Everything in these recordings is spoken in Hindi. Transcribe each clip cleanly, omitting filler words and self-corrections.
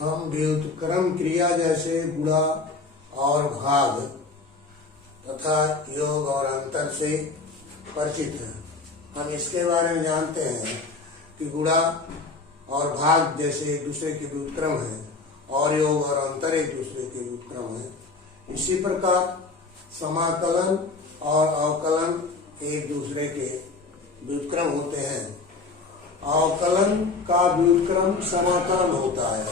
हम व्युत्क्रम क्रिया जैसे गुणा और भाग तथा योग और अंतर से परिचित हैं। हम इसके बारे में जानते हैं कि गुणा और भाग जैसे एक दूसरे के व्युत्क्रम हैं और योग और अंतर एक दूसरे के व्युत्क्रम हैं। इसी प्रकार समाकलन और अवकलन एक दूसरे के व्युत्क्रम होते हैं। अवकलन का व्युत्क्रम समाकलन होता है।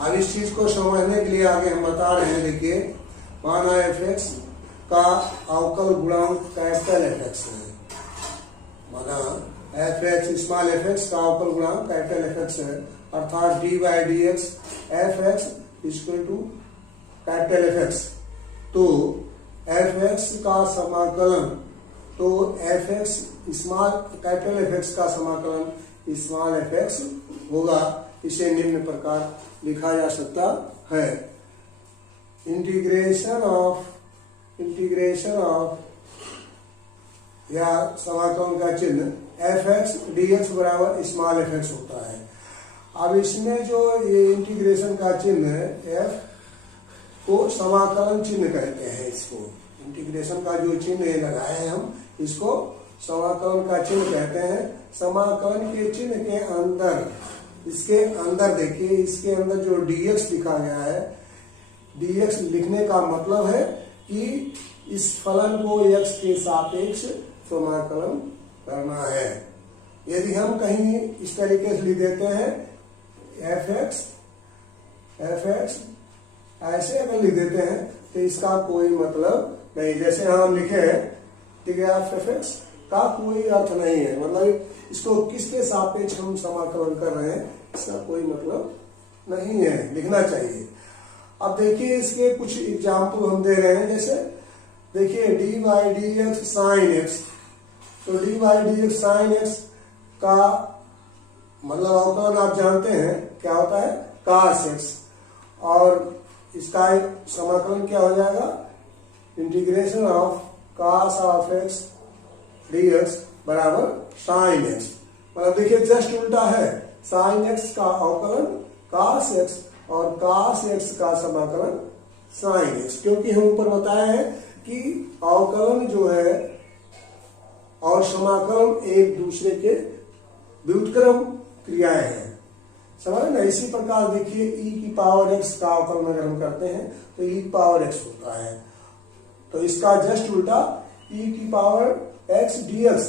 अब इस चीज को समझने के लिए आगे हम बता रहे हैं। देखिए, माना fx का अवकल गुणांक कैपिटल Fx है। माना fx स्मॉल fx का अवकल गुणांक कैपिटल Fx है, अर्थात d/dx fx equal to capital Fx। तो fx का समाकलन, तो fx स्मॉल कैपिटल Fx का समाकलन स्मॉल fx होगा। इसे निम्न प्रकार लिखा जा सकता है। इंटीग्रेशन ऑफ या समाकलन का चिन्ह fx dx बराबर स्मॉल fx होता है। अब इसमें जो ये इंटीग्रेशन का चिन्ह है, f को समाकलन चिन्ह कहते हैं। इसको इंटीग्रेशन का जो चिन्ह लगाए हैं हम, इसको समाकलन का चिन्ह कहते हैं। समाकलन के चिन्ह के अंदर, इसके अंदर देखिए, इसके अंदर जो dx लिखा गया है, dx लिखने का मतलब है कि इस फलन को x के सापेक्ष समाकलन करना है। यदि हम कहीं इस तरीके से लिख देते हैं fx ऐसे अगर लिख देते हैं तो इसका कोई मतलब नहीं। जैसे हम लिखे हैं ठीक है, fx का कोई अर्थ नहीं है, मतलब इसको किसके सापेक्ष हम समाकलन कर रहे हैं इसका कोई मतलब नहीं है, लिखना चाहिए। अब देखिए, इसके कुछ एग्जाम्पल हम दे रहे हैं। जैसे देखिए d/dx sin x, तो d/dx sin x का मतलब अवकलन आप जानते हैं क्या होता है, cos x, और इसका समाकलन क्या हो जाएगा, integration of cos of x dx बराबर sin x। मतलब देखिए जस्ट उल्टा है, sin x का अवकलन cos x और cos x का समाकलन sin x। क्योंकि हम ऊपर बताया है कि अवकलन जो है और समाकलन एक दूसरे के व्युत्क्रम क्रियाएं हैं, समझ ना। इसी प्रकार देखिए e की पावर x का अवकलन अगर हम करते हैं तो e की पावर x होता है, तो इसका जस्ट उल्टा e की power x dx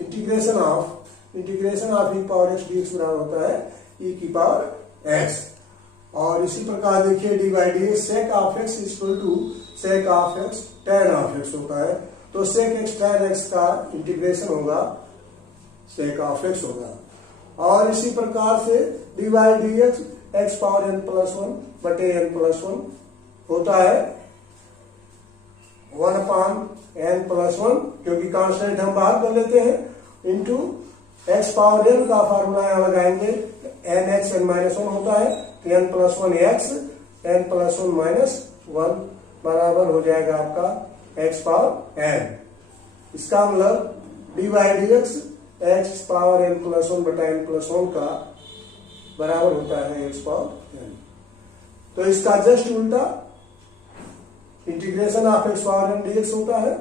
integration of e की पावर x dx बराबर होता है e की पावर x। और इसी प्रकार देखिए d/dx sec of x equal to sec of x tan of x होता है, तो sec x tan x का इंटीग्रेशन होगा sec of x होगा। और इसी प्रकार से d/dx x power n plus 1 बटे n प्लस 1 होता है 1/n प्लस 1, क्योंकि कांस्टेंट हम बाहर कर लेते हैं, इंटू x पावर n का फार्मूला यहाँ लगाएंगे, nx n माइनस 1 होता है, n plus 1 x n plus 1 minus 1 बराबर हो जाएगा आपका x पावर n। इसका मतलब d/dx x power n plus 1 बटा n प्लस 1 का बराबर होता है x पावर n। तो इसका जस्ट उल्टा integration of x power n dx होता है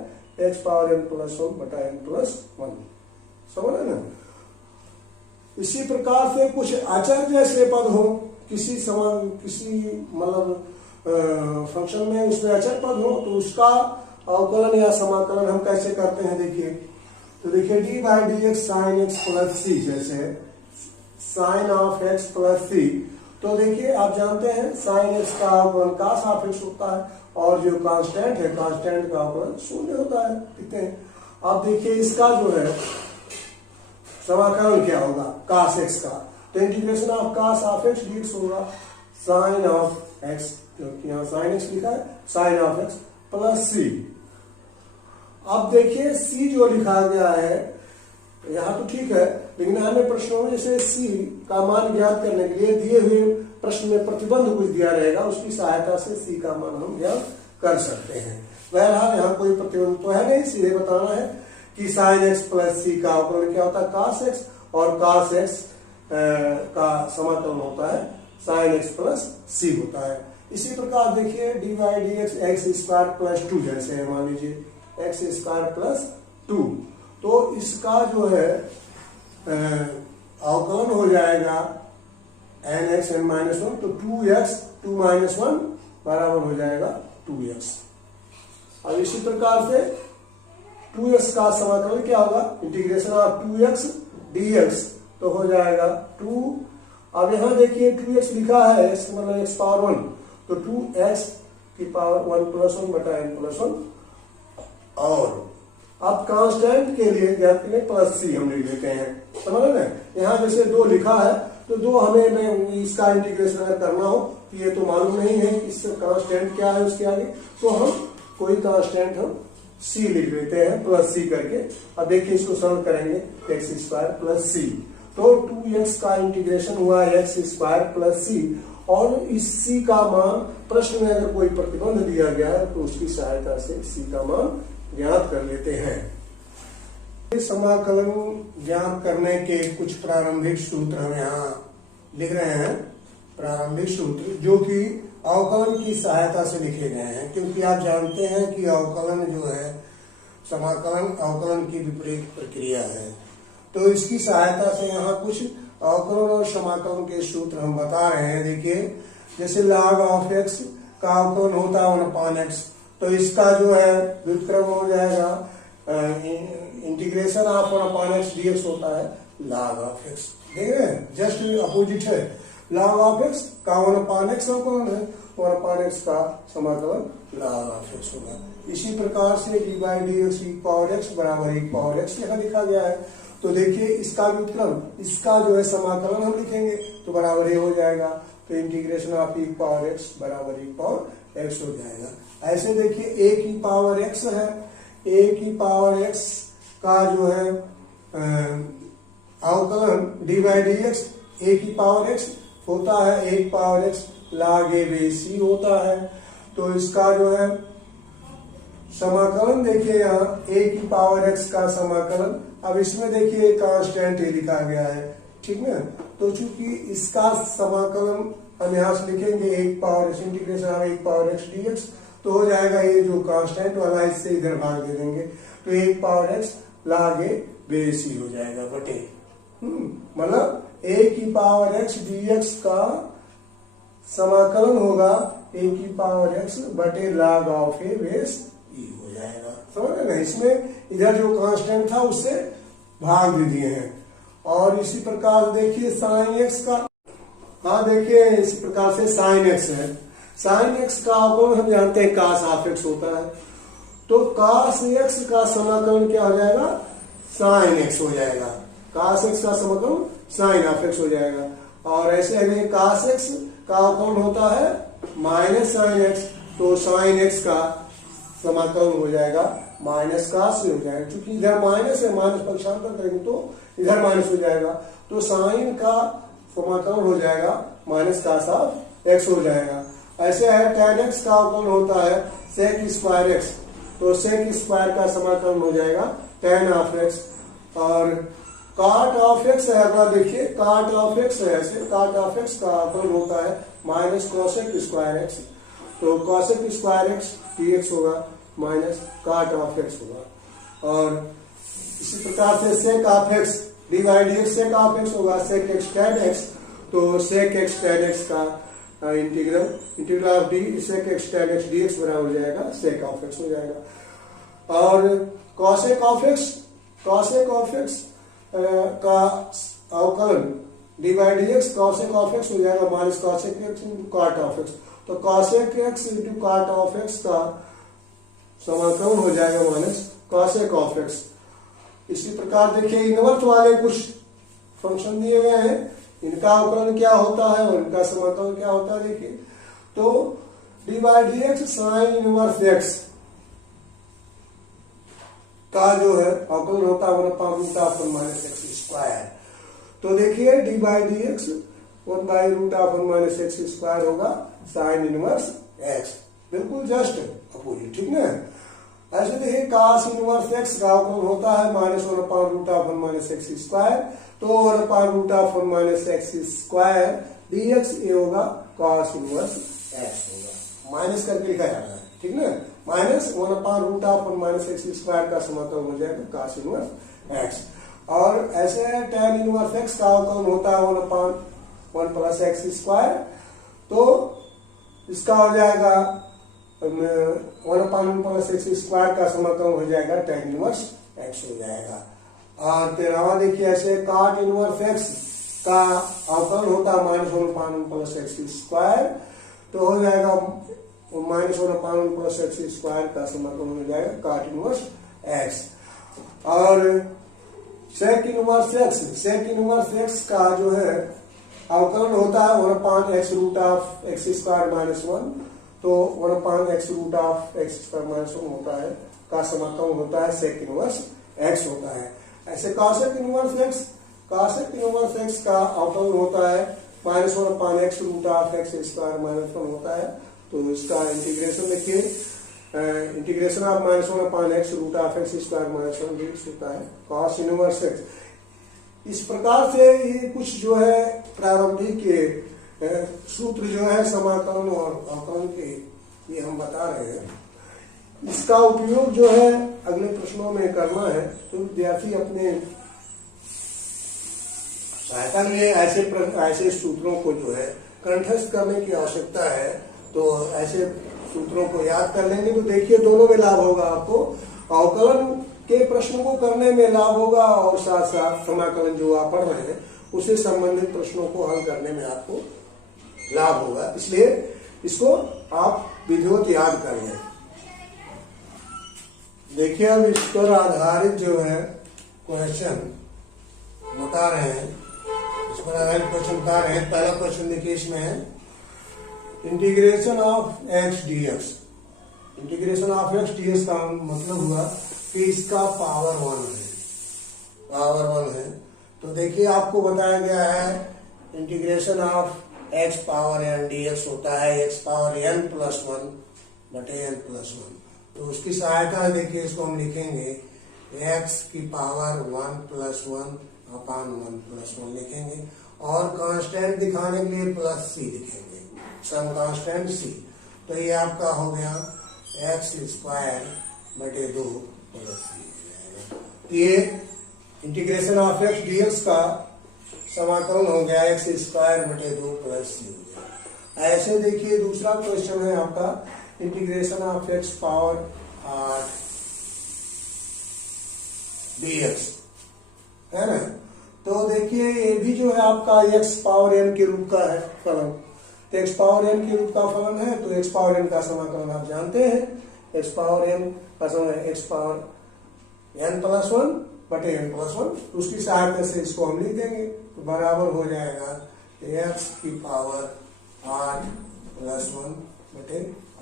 x पावर n प्लस 1 बटा n प्लस 1, समझ ना। इसी प्रकार से कुछ अचर जैसे पद हो, किसी मतलब फंक्शन में उसमें अचर पद हो, तो उसका अवकलन या समाकलन हम कैसे करते हैं देखिए। तो देखिए d/dx sin x plus c, जैसे sin of x plus c, तो देखिए आप जानते हैं sin x का अवकलन cos of x होता है, और जो कांस्टेंट है कांस्टेंट का अवकलन 0 होता है, ठीक है। अब देखिए इसका जो है समाकलन क्या होगा cos x का, तो integration of cos of x dx होगा sin of x, क्योंकि यहाँ sin x लिखा है, sin of x plus c। अब देखिए c जो लिखा गया है यहाँ तो ठीक है, लेकिन अन्य प्रश्नों में जैसे c का मान ज्ञात करने के लिए दिए हुए प्रश्न में प्रतिबंध कुछ दिया रहेगा, उसकी सहायता से c का मान हम ज्ञात कर सकते हैं। बहरहाल यहाँ कोई प्रतिबंध तो है नहीं, सीधे बताना है कि sin x प्लस c का अवकलन क्या होता है cos x, और cos x का समाकलन होता है साइन एक्स प्लस सी होता है। इसी प्रकार देखिए D by d x x square plus 2 जैसे है, मान लीजिए एक्स स्क्वायर प्लस 2, तो इसका जो है अवकलन हो जाएगा एन एक्स एन माइनस 1, तो 2x 2 माइनस 1 बराबर हो जाएगा 2x। अब इसी प्रकार से 2x का समाकलन क्या होगा, इंटीग्रेशन ऑफ 2x dx, तो हो जाएगा 2। अब यहां देखिए 2x लिखा है, x मतलब x पावर 1, तो 2x की पावर 1 प्लस 1 बटा n प्लस 1। और अब कांस्टेंट के लिए ज्ञात के लिए प्लस सी हम लिख देते हैं, समझ रहे हैं। यहाँ जैसे 2 लिखा है तो 2 हमें इसका इंटीग्रेशन अगर करना हो तो ये तो मालूम नहीं है इससे कांस्टेंट क्या है उसके आगे, तो हम कोई कांस्टेंट हम c लिख देते हैं प्लस c करके। अब देखिए इसको सरल करेंगे एक्स स्क्वायर प्लस सी, तो 2x का इंटीग्रेशन हुआ एक्स स्क्वायर प्लस सी, और इस c का मान प्रश्न में अगर कोई प्रतिबंध दिया गया है तो उसकी सहायता से c का मान ज्ञात कर लेते हैं। समाकलन ज्ञात करने के कुछ प्रारंभिक सूत्र हम यहाँ लिख रहे हैं, प्रारंभिक सूत्र जो कि अवकलन की सहायता से लिखे गए हैं, क्योंकि आप जानते हैं कि अवकलन जो है समाकलन अवकलन की विपरीत प्रक्रिया है। तो इसकी सहायता से यहाँ कुछ अवकलन और समाकलन के सूत्र हम बता रहे हैं। देखिए जैसे log ऑफ x का अवकलन होता है 1/x, तो इसका जो है व्युत्क्रम हो जाएगा इंटीग्रेशन ऑफ 1/x dx होता है log ऑफ x। देख रहे हैं, जस्ट अपोजिट है। log ऑफ x का 1/x अवकलन है, 1/x का समाकलन log ऑफ x होगा। इसी प्रकार से D by d x E power x बराबर एक पावर एक्स यहाँ लिखा गया है। तो देखिए इसका व्युत्क्रम, इसका जो है समाकलन हम लिखेंगे तो बराबर ये हो जाएगा, तो integration of E power x बराबर एक पावर एक्स हो जाएगा। ऐसे देखिए ए की पावर एक्स है, ए की पावर एक्स का जो है अवकलन डी बाई डी एक्स ए की पावर एक्स होता है एक पावर एक्स log ए बे सी होता है। तो इसका जो है समाकलन देखिए यहाँ ए की पावर एक्स का समाकलन, अब इसमें देखिए कांस्टेंट ए लिखा गया है, ठीक ना। तो चूंकि इसका समाकलन हम यहाँ से लिखेंगे एक पावर एक्स इंटीग्रेशन ऑफ एक पावर एक्स डीएक्स, तो हो जाएगा ये जो कांस्टेंट वाला इससे इधर भाग दे देंगे, तो एक पावर एक्स log ए बे सी हो जाएगा बटे मतलब ए की पावर एक्स डीएक्स का समाकलन होगा ए की पावर एक्स बटे log ऑफ ए बेस ई हो जाएगा, समझ रहे ना। इसमें इधर जो कांस्टेंट था उससे भाग दे दिए हैं। और इसी प्रकार देखिए साइन एक्स का, हाँ देखिए इसी प्रकार से साइन एक्स है, साइन एक्स का अवकलन हम जानते हैं कास ऑफ एक्स होता है, तो कास एक्स का समाकलन क्या हो जाएगा, साइन एक्स हो जाएगा, कास एक्स का समाकलन साइन ऑफ एक्स हो जाएगा। और ऐसे अगर कास एक्स का अवकलन होता है माइनस साइन एक्स, तो साइन एक्स का समाकलन हो जाएगा माइनस कास से हो जाएगा, क्योंकि इधर माइनस है, माइनस पक्षांतर करेंगे तो इधर माइनस हो जाएगा, तो साइन का समाकलन हो जाएगा माइनस कास ऑफ एक्स हो जाएगा। ऐसे है tan एक्स का अवकलन होता है सेक स्क्वायर एक्स, तो सेक स्क्वायर का समाकलन हो जाएगा tan ऑफ एक्स। और काट ऑफ एक्स है अगला, देखिए काट ऑफ एक्स है, ऐसे काट ऑफ एक्स का अवकलन होता है माइनस कॉसेक स्क्वायर एक्स, तो कॉसेक स्क्वायर एक्स dx होगा माइनस काट ऑफ एक्स होगा। और इसी प्रकार से sec of x d by d x sec of x होगा सेक एक्स tan एक्स, तो सेक एक्स tan एक्स का integral of d sec x tan x dx बराबर हो जाएगा सेक ऑफ एक्स हो जाएगा। और कॉसेक ऑफ एक्स का अवकलन D by d x cosec of x हो जाएगा माइनस कॉसेक एक्स इंटू काट ऑफ एक्स, तो कॉसेक एक्स इंटू काट ऑफ एक्स का समाकलन हो जाएगा माइनस कॉसेक ऑफ एक्स। इसी प्रकार देखिए इनवर्स वाले कुछ फंक्शन दिए गए हैं, इनका अवकलन क्या होता है और इनका समाकलन क्या होता है देखिए, तो D by d x sine inverse x का जो है अवकलन होता है 1/√1 माइनस एक्स स्क्वायर, तो देखिए D by d x 1/√1 minus x square होगा साइन इनवर्स एक्स, बिल्कुल जस्ट अपोजिट, ठीक ना। ऐसे देखिए कास इनवर्स एक्स का अवकलन होता है -1/√1 माइनस एक्स स्क्वायर, तो 1/√(1 माइनस एक्स स्क्वायर dx ये होगा cos इनवर्स x होगा। माइनस करके लिखा जा रहा है, ठीक ना। माइनस 1/√(1 माइनस एक्स स्क्वायर का समाकलन हो जाएगा cos इनवर्स x। और ऐसे tan इनवर्स x का अवकलन होता है 1/1 प्लस एक्स स्क्वायर, तो इसका हो जाएगा 1/1 प्लस एक्स स्क्वायर का समाकलन हो जाएगा tan इनवर्स x हो जाएगा। और 13वां देखिए ऐसे cot इनवर्स x का अवकलन होता है -1/1 प्लस एक्स स्क्वायर, तो हो जाएगा -1/1 प्लस एक्स स्क्वायर का समाकलन हो जाएगा cot इनवर्स x। और sec इनवर्स x का जो है अवकलन होता है 1/x स्क्वायर -1, तो 1/x स्क्वायर -1 होता है का समाकलन होता है sec इनवर्स x होता है। ऐसे cosec इनवर्स x का अवकलन होता है -1/x स्क्वायर -1 होता है, तो इसका इंटीग्रेशन देखिए, इंटीग्रेशन ऑफ -1/x स्क्वायर -1 होता है cos इनवर्स x। इस प्रकार से ये कुछ जो है प्रारंभिक सूत्र जो है समाकलन और अवकलन के, ये हम बता रहे हैं। इसका उपयोग जो है अगले प्रश्नों में करना है, तो विद्यार्थी अपने सहायता के लिए ऐसे सूत्रों को जो है कंठस्थ करने की आवश्यकता है। तो ऐसे सूत्रों को याद कर लेंगे तो देखिए दोनों में लाभ होगा आपको। अवकलन के प्रश्नों को करने में लाभ होगा और साथ साथ समाकलन जो आप पढ़ रहे हैं उससे संबंधित प्रश्नों को हल करने में आपको लाभ होगा, इसलिए इसको आप विधिवत याद कर लें। देखिए अब इस पर आधारित जो है क्वेश्चन बता रहे हैं, इस पर आधारित क्वेश्चन बता रहे हैं। पहला क्वेश्चन देखिए, इसमें है integration of x dx। Integration of x dx का मतलब हुआ कि इसका पावर 1 है। तो देखिए आपको बताया गया है integration of x power n dx होता है x पावर n प्लस 1 बटे n प्लस 1। तो उसकी सहायता देखिए, इसको हम लिखेंगे x की पावर 1 प्लस 1 अपान 1 प्लस 1 लिखेंगे, और कांस्टेंट दिखाने के लिए प्लस c लिखेंगे, सम कांस्टेंट c। तो ये आपका हो गया x स्क्वायर बटे 2 प्लस c हो जाएगा। तो ये इंटीग्रेशन ऑफ x dx का समाकलन हो गया x स्क्वायर बटे 2 प्लस c हो गया। ऐसे देखिए दूसरा क्वेश्चन है आपका integration of x power 8 dx, है ना। तो देखिए ये भी जो है आपका x पावर n के रूप का है फलन, तो x पावर n के रूप का फलन है, तो x पावर n का समाकलन आप जानते हैं, x पावर n का समाकलन x पावर n प्लस 1 बटे n प्लस 1, उसकी सहायता से इसको हम लिख देंगे, तो बराबर हो जाएगा x की पावर 8 प्लस 1 बटे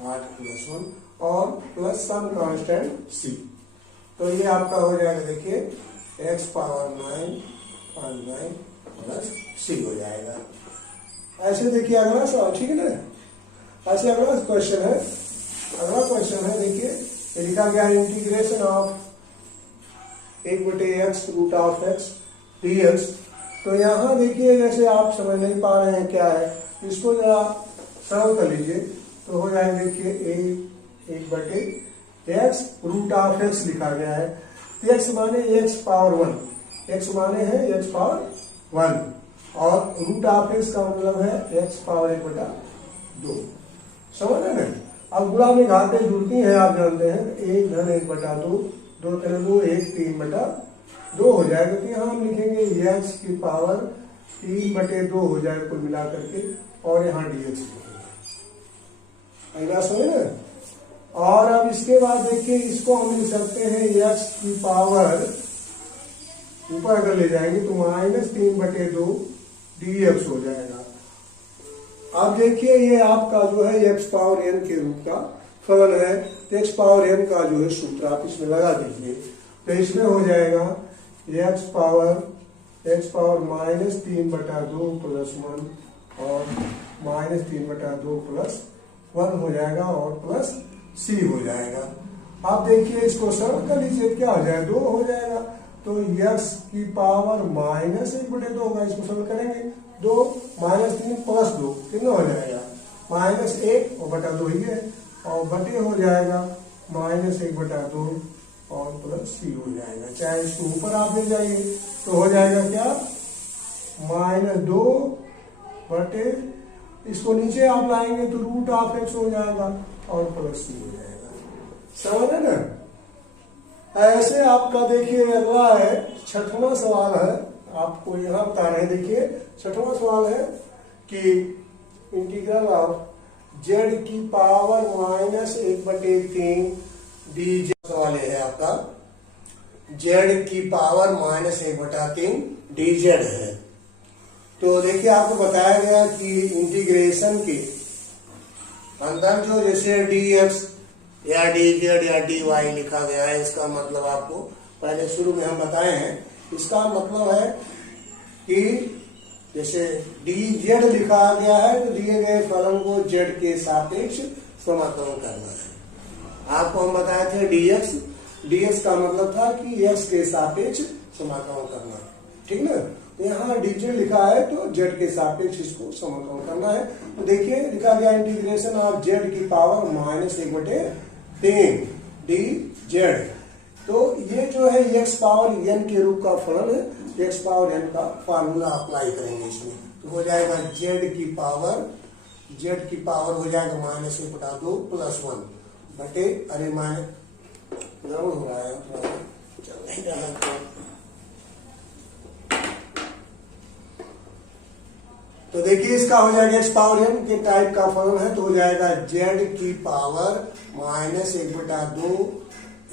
8 प्लस 1 और प्लस सम कांस्टेंट c। तो ये आपका हो जाएगा देखिए x पावर 9 प्लस c हो जाएगा। ऐसे देखिए अगला सवाल, ठीक है ना। ऐसे अगला क्वेश्चन है देखिए, ये लिखा गया integration of 1/x root of x dx। तो यहाँ देखिए जैसे आप समझ नहीं पा रहे हैं क्या है, इसको जरा सरल कर लीजिए, तो हो जाएगा देखिए 1/x रूट ऑफ x लिखा गया है। x माने x पावर 1, x माने है x पावर 1 और रूट ऑफ x का मतलब है x पावर 1/2। समझ रहे हैं। अब गुणा में घातें जुड़ती हैं, आप जानते हैं 1 धन 1/2, 2 3 2 1 3/2 हो जाएगा। तो यहाँ हम लिखेंगे x की पावर 3/2 हो जाएगा कुल मिला करके, और यहाँ dx लिखेंगे। समझ ना। और अब इसके बाद देखिए इसको हम लिख सकते हैं x की पावर ऊपर अगर ले जाएंगे तो -3/2 dx हो जाएगा। अब देखिए ये आपका जो है x पावर n के रूप का फलन है, तो x पावर n का जो है सूत्र आप इसमें लगा दीजिए, तो इसमें हो जाएगा x पावर -3/2 प्लस 1 और -3/2 प्लस 1 हो जाएगा और प्लस c हो जाएगा। आप देखिए इसको सरल कर लीजिए, क्या हो जाएगा 2 हो जाएगा। तो x की पावर -1/2 होगा, इसको सरल करेंगे। 2 -3 + 2 कितना हो जाएगा? -1/2 ही है, और बटे हो जाएगा -1/2 और +c हो जाएगा। चाहे इसको ऊपर आप ले जाइए तो हो जाएगा क्या? -2 बटे, इसको नीचे आप लाएंगे तो √(x) हो जाएगा और +c हो जाएगा। समझ रहे ना? ऐसे आपका देखिए अगला है 6वां सवाल है, आपको यहां बता रहे हैं। देखिए 6वां सवाल है कि इंटीग्रल ऑफ z की पावर -1/3 dz। सवाल ये है आपका z की पावर -1/3 dz है। तो देखिए आपको बताया गया कि इंटीग्रेशन के अंदर जो जैसे dx या dz या dy लिखा गया है, इसका मतलब आपको पहले शुरू में हम बताए हैं। इसका मतलब है कि जैसे dz लिखा गया है तो दिए गए फलन को z के सापेक्ष समाकलन करना है। आपको हम बताए थे dx का मतलब था कि x के सापेक्ष समाकलन करना, ठीक ना? तो यहाँ dz लिखा है तो z के सापेक्ष इसको समाकलन करना है। तो देखिए लिखा गया इंटीग्रेशन ऑफ z की पावर -1/3 dz। तो ये जो है x पावर n के रूप का फलन है, x पावर n का फार्मूला अप्लाई करेंगे इसमें। तो हो जाएगा z की पावर हो जाएगा -1/2 + 1 बटे, अरे गड़बड़ हो रहा है, चल नहीं रहा है। तो देखिए इसका हो जाएगा x पावर n के टाइप का फलन है, तो हो जाएगा z की पावर -1/2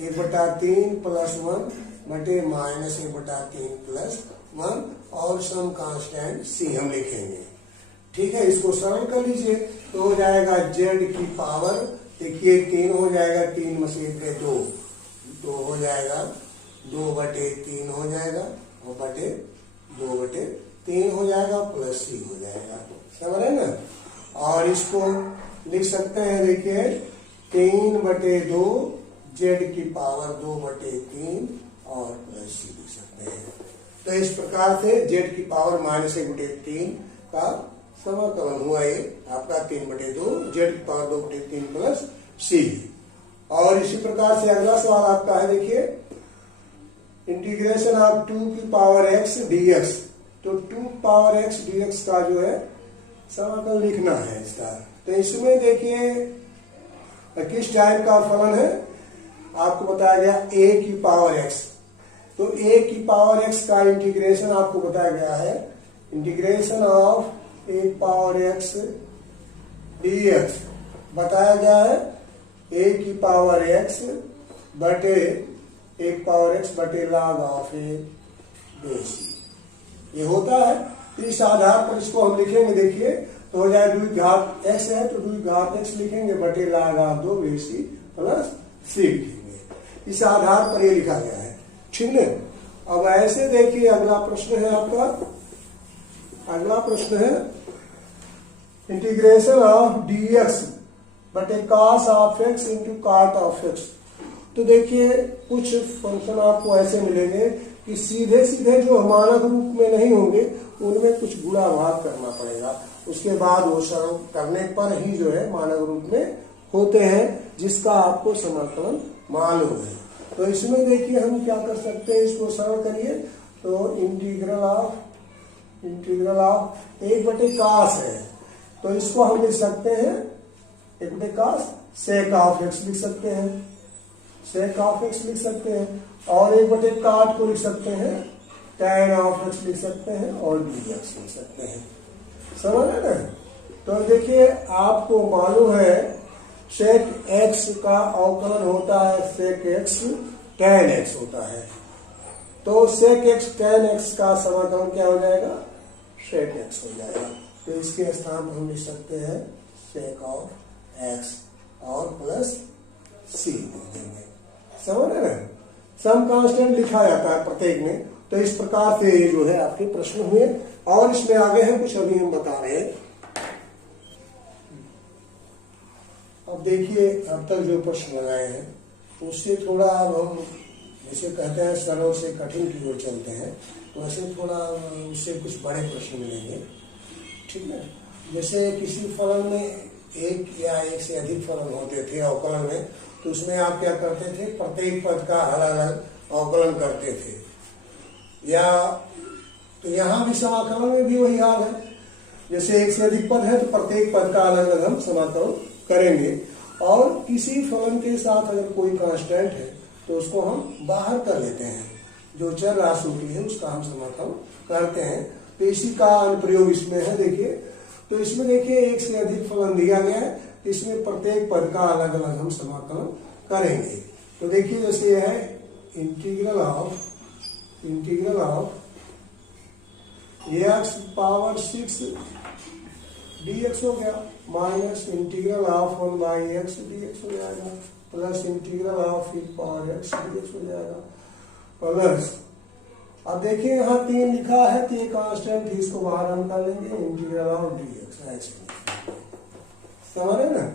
1/3 + 1 बटे -1/3 + 1 और सम कांस्टेंट c हम लिखेंगे। ठीक है, इसको सरल कर लीजिए तो हो जाएगा z की पावर, देखिए 3 हो जाएगा, 3 में से 1 गए 2, तो हो जाएगा 2/3 हो जाएगा और बटे 2/3 हो जाएगा + c हो जाएगा। समझ रहे ना? और इसको लिख सकते हैं, देखिए 3/2 z की पावर 2/3 और +c लिख सकते हैं। तो इस प्रकार से z की पावर -1/3 का समाकलन हुआ ये आपका 3/2 z की पावर 2/3 + c। और इसी प्रकार से अगला सवाल आपका है, देखिए इंटीग्रेशन ऑफ 2 की पावर x dx। तो 2 पावर x dx का जो है समाकलन लिखना है इसका। तो इसमें देखिए किस टाइप का फलन है, आपको बताया गया a की पावर x। तो a की पावर x का इंटीग्रेशन आपको बताया गया है, integration of a power x dx बताया गया है a की पावर x बटे 1 पावर x बटे log ऑफ a base। ये होता है। तो इस आधार पर इसको हम लिखेंगे, देखिए तो हो जाए 2 घात x है तो 2 घात x लिखेंगे बटे log ऑफ 2 base + c लिखेंगे। इस आधार पर ये लिखा गया है, ठीक है। अब ऐसे देखिए अगला प्रश्न है आपका, अगला प्रश्न है इंटीग्रेशन ऑफ dx बटे cos of x into cot of x। तो देखिए कुछ फंक्शन आपको ऐसे मिलेंगे कि सीधे सीधे जो मानक रूप में नहीं होंगे, उनमें कुछ गुणा भाग करना पड़ेगा, उसके बाद वो सरल करने पर ही जो है मानक रूप में होते हैं, जिसका आपको समाकलन मालूम है। तो इसमें देखिए हम क्या कर सकते हैं, इसको सरल करिए तो इंटीग्रल ऑफ 1/cos है, तो इसको हम लिख सकते हैं 1/cos sec ऑफ x लिख सकते हैं, sec ऑफ x लिख सकते हैं, और 1/cot को लिख सकते हैं tan ऑफ x लिख सकते हैं और dx लिख सकते हैं। समझ रहे ना? तो देखिए आपको मालूम है sec x का अवकलन होता है sec x tan x होता है, तो sec x tan x का समाकलन क्या हो जाएगा? sec x हो जाएगा। तो इसके स्थान पर हम लिख सकते हैं sec ऑफ x और प्लस c लिख देंगे। समझ रहे ना? सम कांस्टेंट लिखा जाता है प्रत्येक में। तो इस प्रकार से ये जो है आपके प्रश्न हुए, और इसमें आगे हैं कुछ अभी हम बता रहे हैं। अब देखिए अब तक जो प्रश्न लगाए हैं उससे थोड़ा अब हम जैसे कहते हैं सरल से कठिन की ओर चलते हैं, तो ऐसे थोड़ा उससे कुछ बड़े प्रश्न मिलेंगे, ठीक है। जैसे किसी फलन में एक या एक से अधिक फलन होते थे अवकलन में, तो उसमें आप क्या करते थे, प्रत्येक पद का अलग अलग अवकलन करते थे। या तो यहाँ भी समाकलन में भी वही हाल है, जैसे एक से अधिक पद है तो प्रत्येक पद का अलग अलग हम समाकलन करेंगे। और किसी फलन के साथ अगर कोई कांस्टेंट है तो उसको हम बाहर कर लेते हैं, जो चर राशि होती है उसका हम समाकलन करते हैं। तो इसी का अनुप्रयोग इसमें है। देखिए, तो इसमें देखिए एक से अधिक फलन दिया गया है, इसमें प्रत्येक पद का अलग अलग हम समाकलन करेंगे। तो देखिए जैसे यह है integral of x power 6 dx हो गया, minus integral of 1/x dx हो जाएगा, plus integral of e power x dx हो जाएगा, प्लस अब देखिए यहाँ 3 लिखा है तो ये कांस्टेंट ही, इसको बाहर हम कर लेंगे, इंटीग्रल ऑफ dx ऐसे, समझ रहे ना।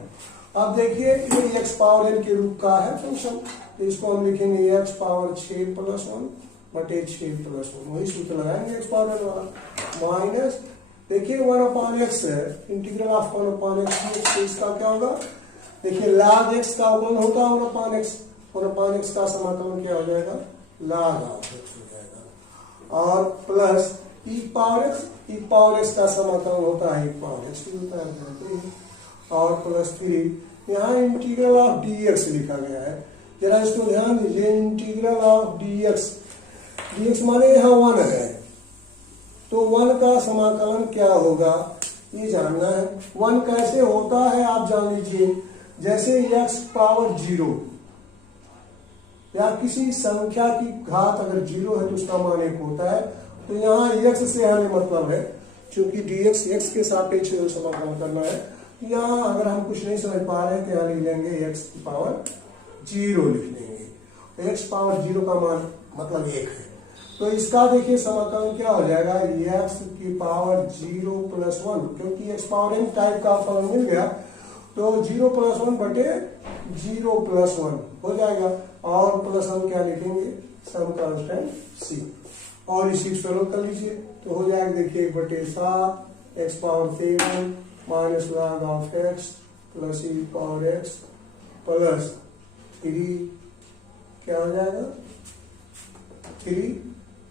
अब देखिए ये x पावर n के रूप का है फंक्शन, तो इसको हम लिखेंगे x पावर 6 + 1 बटे 6 + 1, वही सूत्र लगाएंगे x पावर n वाला, माइनस देखिए 1/x है, इंटीग्रल ऑफ 1/x, इसका क्या होगा, देखिए log x का अवकलन होता है 1/x का समाकलन क्या हो जाएगा, log ऑफ x हो जाएगा, और प्लस e पावर x का समाकलन होता है e पावर x होता है, और प्लस फिर यहाँ इंटीग्रल ऑफ dx लिखा गया है, जरा इसको ध्यान दीजिए, इंटीग्रल ऑफ dx माने यहाँ 1 है, तो 1 का समाकलन क्या होगा ये जानना है। 1 कैसे होता है आप जान लीजिए, जैसे x पावर 0 या किसी संख्या की घात अगर 0 है तो उसका मान 1 होता है, तो यहाँ x से हमें मतलब है, क्योंकि dx x के सापेक्ष समाकलन करना है, यहाँ अगर हम कुछ नहीं समझ पा रहे हैं तो यहाँ लिख लेंगे x की पावर 0 लिख लेंगे, x पावर 0 का मान मतलब 1 है, तो इसका देखिए समाकलन क्या हो जाएगा, x की पावर 0 + 1, क्योंकि x पावर n टाइप का फलन मिल गया, तो 0 + 1 बटे 0 + 1 हो जाएगा, और प्लस हम क्या लिखेंगे, सम कांस्टेंट c, और इसी सरल कर लीजिए तो हो जाएगा, देखिए 1/7 x power 7 minus log of x plus e power x plus 3 क्या हो जाएगा 3,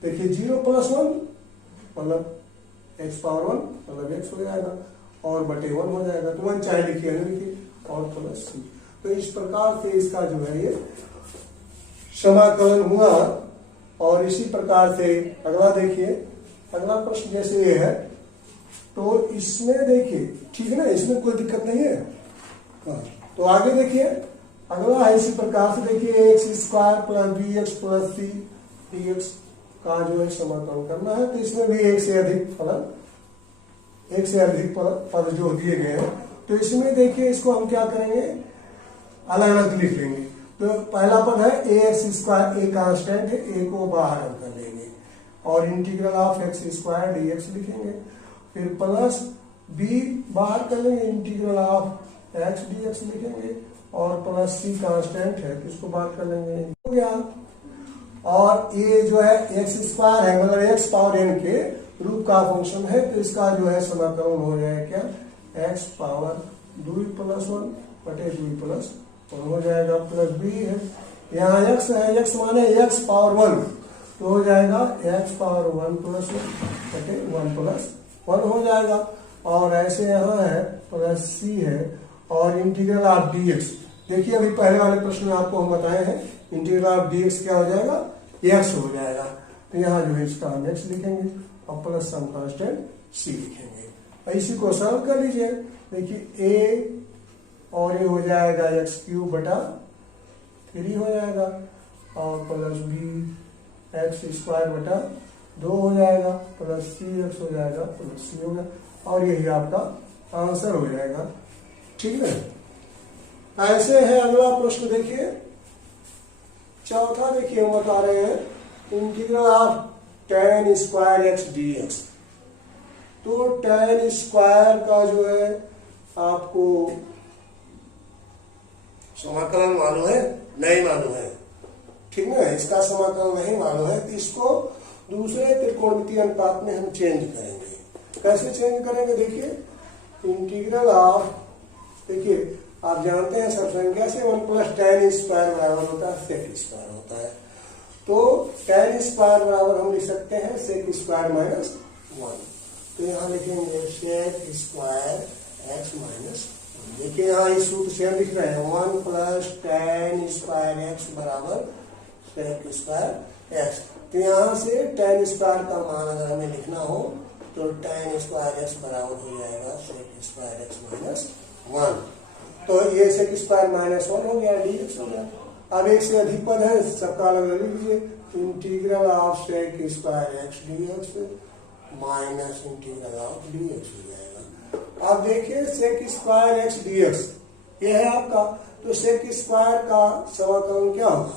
देखिए 0 + 1 मतलब x पावर 1 मतलब x हो जाएगा, और बटे 1 हो जाएगा, तो 1 चाहे लिखिए ना लिखिए, और प्लस c। तो इस प्रकार से इसका जो है ये समाकलन हुआ। और इसी प्रकार से अगला देखिए, अगला प्रश्न जैसे ये है, तो इसमें देखिए ठीक है ना, इसमें कोई दिक्कत नहीं है। तो आगे देखिए अगला है इसी प्रकार से, देखिए x² + bx + c dx का जो है समाकलन करना है, तो इसमें भी एक से अधिक पद जो दिए गए हैं, तो इसमें देखिए इसको हम क्या करेंगे, अलग अलग लिख लेंगे। तो पहला पद है ax², a कांस्टेंट है, a को बाहर हम कर लेंगे, और इंटीग्रल ऑफ x² dx लिखेंगे, फिर प्लस b बाहर कर लेंगे, इंटीग्रल ऑफ x dx लिखेंगे, और प्लस c कांस्टेंट है तो इसको बाहर कर लेंगे, हो गया। और ये जो है x² है, मतलब x पावर n के रूप का फंक्शन है, तो इसका जो है समाकलन हो जाएगा क्या, x पावर 2 + 1 बटे 2 + 1 हो जाएगा, प्लस b है, यहाँ x है, x माने x पावर 1, तो हो जाएगा x पावर 1 + 1 बटे 1 + 1 हो जाएगा, और ऐसे यहाँ है प्लस c है, और इंटीग्रल ऑफ dx, देखिए अभी पहले वाले प्रश्न में आपको हम बताए हैं, इंटीग्रल ऑफ dx क्या हो जाएगा, x हो जाएगा, तो यहाँ जो है इसका हम x लिखेंगे, और प्लस सम कांस्टेंट c लिखेंगे। इसी को सरल कर लीजिए, देखिए a और ये हो जाएगा x³ बटा 3 हो जाएगा, और प्लस b x² बटा 2 हो जाएगा, प्लस cx हो जाएगा, प्लस c होगा, और यही आपका आंसर हो जाएगा, ठीक है। ऐसे है अगला प्रश्न, देखिए चौथा, देखिए हम बता रहे हैं integral of tan² x dx, तो tan² का जो है आपको समाकलन मालूम है, नहीं मालूम है, ठीक ना, इसका समाकलन नहीं मालूम है तो इसको दूसरे त्रिकोणमितीय अनुपात में हम चेंज करेंगे। कैसे चेंज करेंगे, देखिए इंटीग्रल ऑफ, देखिए आप जानते हैं सब संख्या से 1 प्लस tan स्क्वायर बराबर होता है sec स्क्वायर होता है, तो tan स्क्वायर बराबर हम लिख सकते हैं sec स्क्वायर माइनस 1। तो यहाँ लिखेंगे sec स्क्वायर x माइनस 1। देखिए यहाँ इस सूत्र से हम लिख रहे हैं 1 प्लस tan स्क्वायर x बराबर sec स्क्वायर x। तो यहाँ से tan स्क्वायर का मान अगर हमें लिखना हो तो tan स्क्वायर x बराबर हो जाएगा sec स्क्वायर x माइनस 1। तो ये sec स्क्वायर माइनस 1 हो गया, dx हो गया। अब एक से अधिक पद है, सबका अलग अलग लिख लीजिए। Integral of sec square x dx minus integral of dx हो जाएगा। अब देखिए sec स्क्वायर x dx ये है आपका, तो sec स्क्वायर का समाकलन क्या होगा,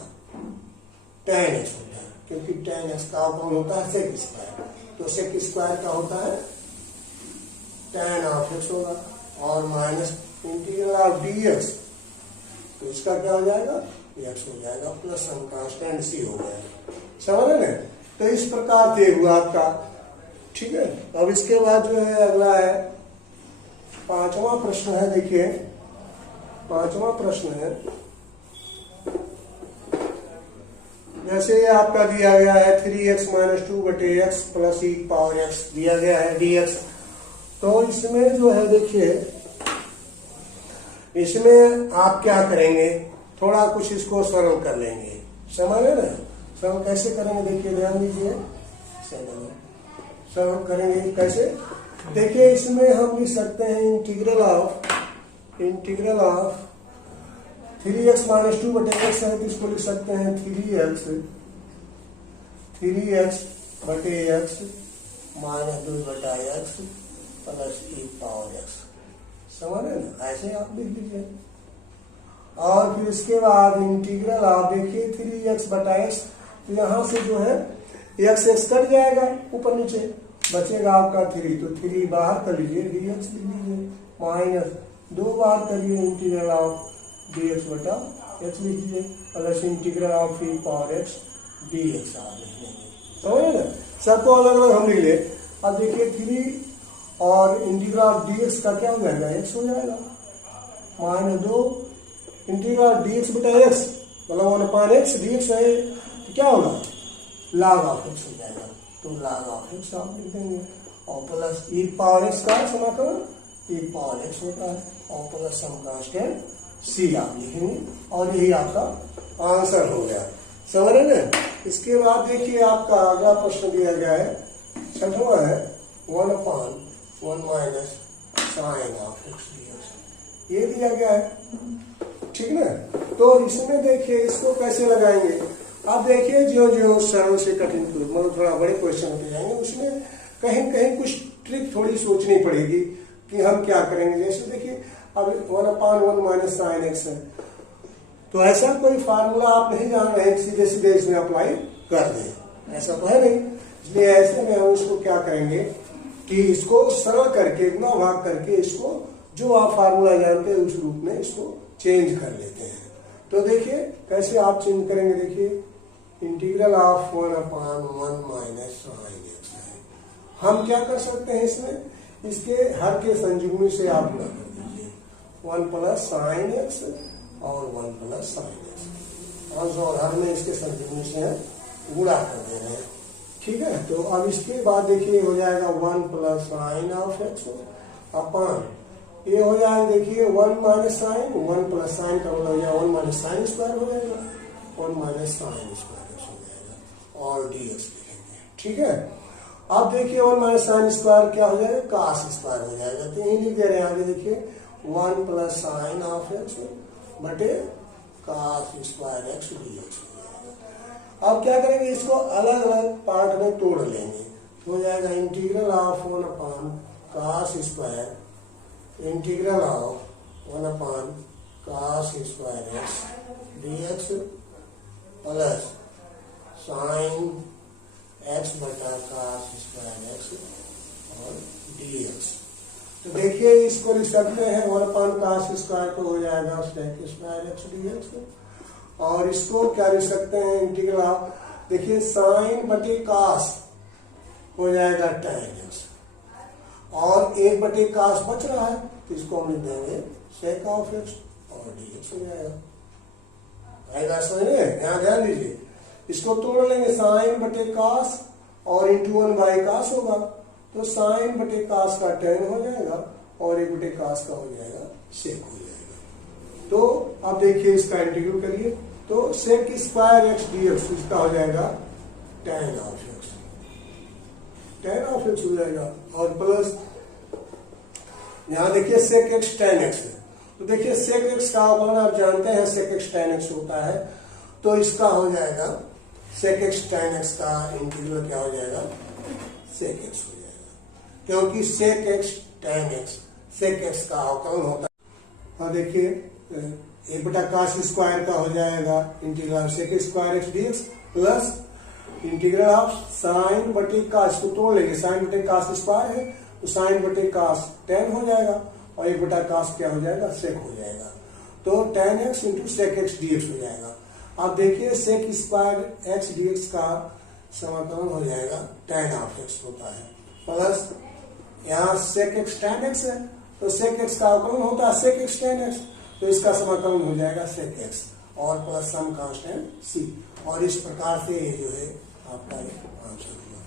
tan x होता है, क्योंकि tan x का कौन होता है sec स्क्वायर, तो sec स्क्वायर का होता है tan ऑफ x होगा और माइनस इंटीग्रल ऑफ dx, तो इसका क्या हो जाएगा, x हो जाएगा प्लस सम कांस्टेंट c हो गया। समझ रहे हैं, तो इस प्रकार से हुआ आपका, ठीक है। अब इसके बाद जो है अगला है पांचवा प्रश्न है। देखिए पांचवा प्रश्न है, जैसे ये आपका दिया गया है 3x माइनस 2 बटे x plus e power x दिया गया है dx। तो इसमें जो है देखिए इसमें आप क्या करेंगे, थोड़ा कुछ इसको सरल कर लेंगे। समझ रहे ना, सरल कैसे करेंगे, देखिए ध्यान दीजिए, सरल करेंगे कैसे, देखिए इसमें हम लिख सकते हैं इंटीग्रल ऑफ 3x माइनस 2 बटे x है, तो इसको लिख सकते हैं 3x बटे x माइनस 2 बटा x plus e power x। समझ रहे ना, ऐसे आप लिख लीजिए। और फिर इसके बाद इंटीग्रल आप देखिए 3x बटा x, तो यहाँ से जो है x कट जाएगा ऊपर नीचे, बचेगा आपका 3, तो 3 बाहर कर लीजिए, dx लिख लीजिए, माइनस 2 बाहर करिए इंटीग्रल ऑफ dx बटा x लिख लीजिए, plus integral of e power x dx आप लिख लेंगे। समझ ना, सबको अलग अलग हम लिख ले। अब देखिए 3 और इंटीग्रल ऑफ dx का क्या हो जाएगा, x हो जाएगा, माइनस 2 इंटीग्रल ऑफ dx बटा x, मतलब 1/x dx है, तो क्या होगा, log ऑफ x हो जाएगा, तो log ऑफ x आप लिख देंगे, और प्लस e पावर x का समाकलन e पावर x होता है, और प्लस सम कांस्टेंट c आप लिखेंगे, और यही आपका आंसर हो गया। समझ रहे ना। इसके बाद देखिए आपका अगला प्रश्न दिया गया है, छठवां है 1/1 minus sine of x dx, ये दिया गया है, ठीक ना। तो इसमें देखिए इसको कैसे लगाएंगे, आप देखिए जो सरल से कठिन मतलब थोड़ा बड़े क्वेश्चन होते जाएंगे, उसमें कहीं कहीं कुछ ट्रिक थोड़ी सोचनी पड़ेगी कि हम क्या करेंगे। जैसे देखिए अब 1/1 माइनस साइन x है, तो ऐसा कोई फार्मूला आप नहीं जान रहे हैं, सीधे सीधे इसमें अप्लाई कर दें, ऐसा तो है नहीं। इसलिए ऐसे में हम इसको क्या करेंगे कि इसको सरल करके, गुणा भाग करके, इसको जो आप फार्मूला जानते हैं उस रूप में इसको चेंज कर लेते हैं। तो देखिए कैसे आप चेंज करेंगे, देखिए integral of 1/1 minus sine x है। हम क्या कर सकते हैं इसमें, इसके हर के संयुग्मी से आप गुणा कर दीजिए, 1 प्लस साइन x और 1 प्लस साइन x, और हर में इसके संयुग्मी से गुणा कर दे रहे हैं, ठीक है। तो अब इसके बाद देखिए हो जाएगा 1 plus sign of x upon, ये हो जाएगा देखिए 1 माइनस साइन, 1 प्लस साइन का मतलब हो जाएगा 1 माइनस साइन स्क्वायर हो जाएगा, 1 माइनस साइन स्क्वायर हो जाएगा, और dx लिखेंगे, ठीक है। अब देखिए 1 माइनस साइन स्क्वायर क्या हो जाएगा, कास स्क्वायर हो जाएगा, तो यही लिख दे रहे हैं आगे देखिए 1 प्लस साइन ऑफ x बटे कास स्क्वायर x dx हो जाएगा। अब क्या करेंगे, इसको अलग अलग पार्ट में तोड़ लेंगे, तो हो जाएगा integral of 1 cos square integral of 1 cos square x dx plus sine x बटा कास स्क्वायर x और dx। तो देखिए इसको लिख सकते हैं 1 कास स्क्वायर को हो जाएगा sec स्क्वायर x dx, और इसको क्या लिख सकते हैं, इंटीग्रल ऑफ, देखिए साइन बटे कास हो जाएगा tan x, और 1 बटे कास बच रहा है तो इसको हम लिख देंगे sec ऑफ x और dx हो जाएगा। आएगा समझ में? यहाँ ध्यान दीजिए, इसको तोड़ लेंगे, साइन बटे कास और इंटू 1/कास होगा, तो साइन बटे कास का tan हो जाएगा और 1 बटे कास का हो जाएगा sec हो जाएगा। तो अब देखिए इसका इंटीग्रल करिए, तो sec स्क्वायर x dx इसका हो जाएगा tan of x, tan of x हो जाएगा, और प्लस यहां देखिए sec x tan x है, तो देखिए sec x का अवकलन आप जानते हैं sec x tan x होता है, तो इसका हो जाएगा sec x tan x का इंटीग्रल क्या हो जाएगा, sec x हो जाएगा, क्योंकि sec x tan x sec x का अवकलन होता है। और देखिए 1/cos स्क्वायर का हो जाएगा integral of sec square x dx plus integral of sine बटे कास, को तोड़ लेंगे, साइन बटे कास स्क्वायर है तो साइन बटे कास tan हो जाएगा और 1/cos क्या हो जाएगा, sec हो जाएगा, तो tan x into sec x dx हो जाएगा। अब देखिए sec स्क्वायर x dx का समाकलन हो जाएगा tan ऑफ x होता है, प्लस यहाँ sec x tan x है तो sec x का अवकलन होता है sec x tan x, तो इसका समाकलन हो जाएगा sec x और प्लस सम कांस्टेंट c, और इस प्रकार से ये जो है आपका आंसर हुआ।